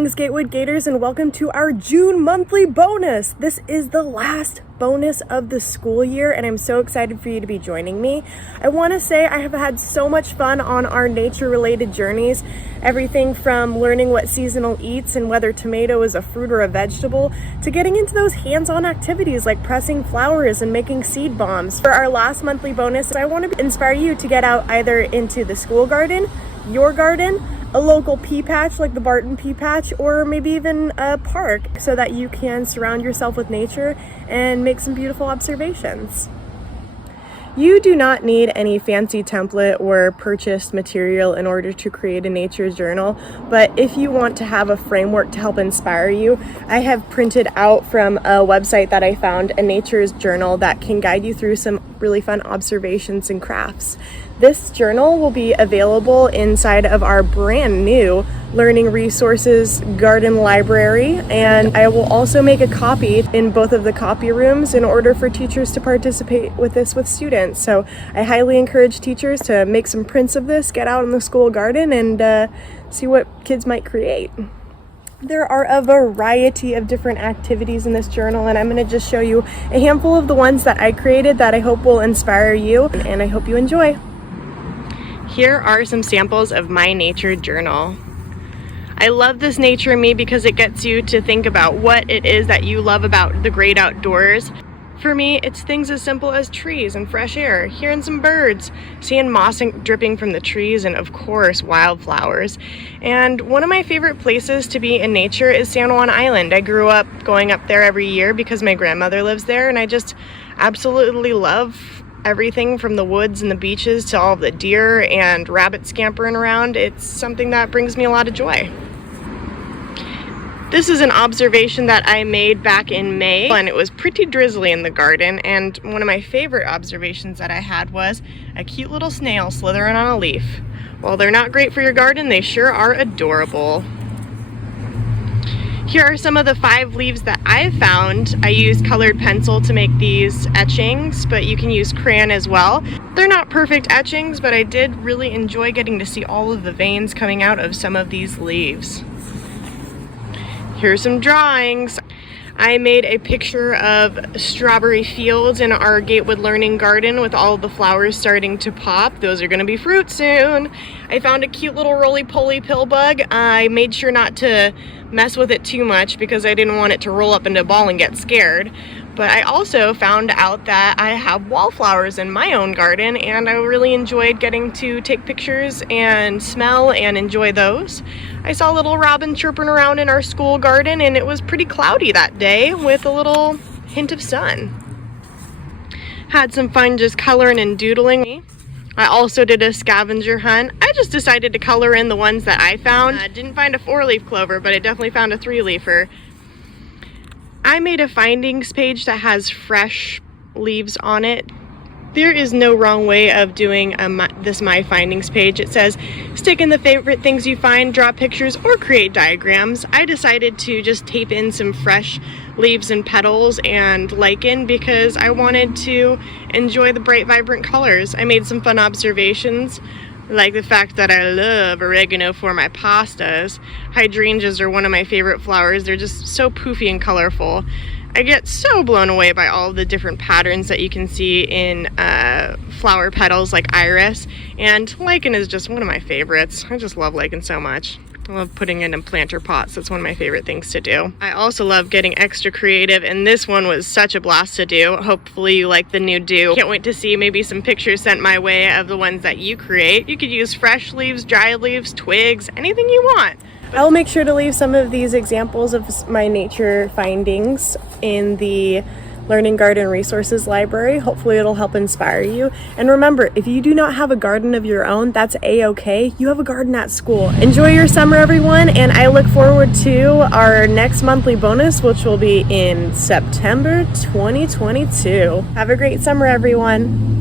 Greetings, Gatewood Gators, and welcome to our June monthly bonus. This is the last bonus of the school year, and I'm so excited for you to be joining me. I want to say I have had so much fun on our nature-related journeys, everything from learning what seasonal eats and whether tomato is a fruit or a vegetable, to getting into those hands-on activities like pressing flowers and making seed bombs. For our last monthly bonus, I want to inspire you to get out either into the school garden, your garden, a local pea patch like the Barton Pea Patch, or maybe even a park, so that you can surround yourself with nature and make some beautiful observations. You do not need any fancy template or purchased material in order to create a nature journal, but if you want to have a framework to help inspire you, I have printed out from a website that I found a nature's journal that can guide you through some really fun observations and crafts. This journal will be available inside of our brand new Learning Resources Garden Library, and I will also make a copy in both of the copy rooms in order for teachers to participate with this with students. So I highly encourage teachers to make some prints of this, get out in the school garden, and see what kids might create. There are a variety of different activities in this journal, and I'm going to just show you a handful of the ones that I created that I hope will inspire you, and I hope you enjoy. Here are some samples of my nature journal. I love this Nature Me because it gets you to think about what it is that you love about the great outdoors. For me, it's things as simple as trees and fresh air, hearing some birds, seeing moss dripping from the trees, and of course, wildflowers. And one of my favorite places to be in nature is San Juan Island. I grew up going up there every year because my grandmother lives there, and I just absolutely love everything from the woods and the beaches to all of the deer and rabbits scampering around. It's something that brings me a lot of joy. This is an observation that I made back in May, and it was pretty drizzly in the garden, and one of my favorite observations that I had was a cute little snail slithering on a leaf. While they're not great for your garden, they sure are adorable. Here are some of the 5 leaves that I found. I used colored pencil to make these etchings, but you can use crayon as well. They're not perfect etchings, but I did really enjoy getting to see all of the veins coming out of some of these leaves. Here's some drawings. I made a picture of strawberry fields in our Gatewood Learning Garden with all of the flowers starting to pop. Those are going to be fruit soon. I found a cute little roly-poly pill bug. I made sure not to mess with it too much because I didn't want it to roll up into a ball and get scared. But I also found out that I have wallflowers in my own garden, and I really enjoyed getting to take pictures and smell and enjoy those. I saw a little robin chirping around in our school garden, and it was pretty cloudy that day with a little hint of sun. Had some fun just coloring and doodling. I also did a scavenger hunt. I just decided to color in the ones that I found. I didn't find a 4-leaf clover, but I definitely found a 3-leafer. I made a findings page that has fresh leaves on it. There is no wrong way of doing this My Findings page. It says, stick in the favorite things you find, draw pictures, or create diagrams. I decided to just tape in some fresh leaves and petals and lichen because I wanted to enjoy the bright, vibrant colors. I made some fun observations, like the fact that I love oregano for my pastas. Hydrangeas are one of my favorite flowers. They're just so poofy and colorful. I get so blown away by all of the different patterns that you can see in flower petals like iris, and lichen is just one of my favorites. I just love lichen so much. I love putting it in planter pots. That's one of my favorite things to do. I also love getting extra creative, and this one was such a blast to do. Hopefully you like the new do. Can't wait to see maybe some pictures sent my way of the ones that you create. You could use fresh leaves, dry leaves, twigs, anything you want. I'll make sure to leave some of these examples of my nature findings in the Learning Garden Resources Library. Hopefully it'll help inspire you. And remember, if you do not have a garden of your own, that's a-okay. You have a garden at school. Enjoy your summer, everyone, and I look forward to our next monthly bonus, which will be in September 2022. Have a great summer, everyone.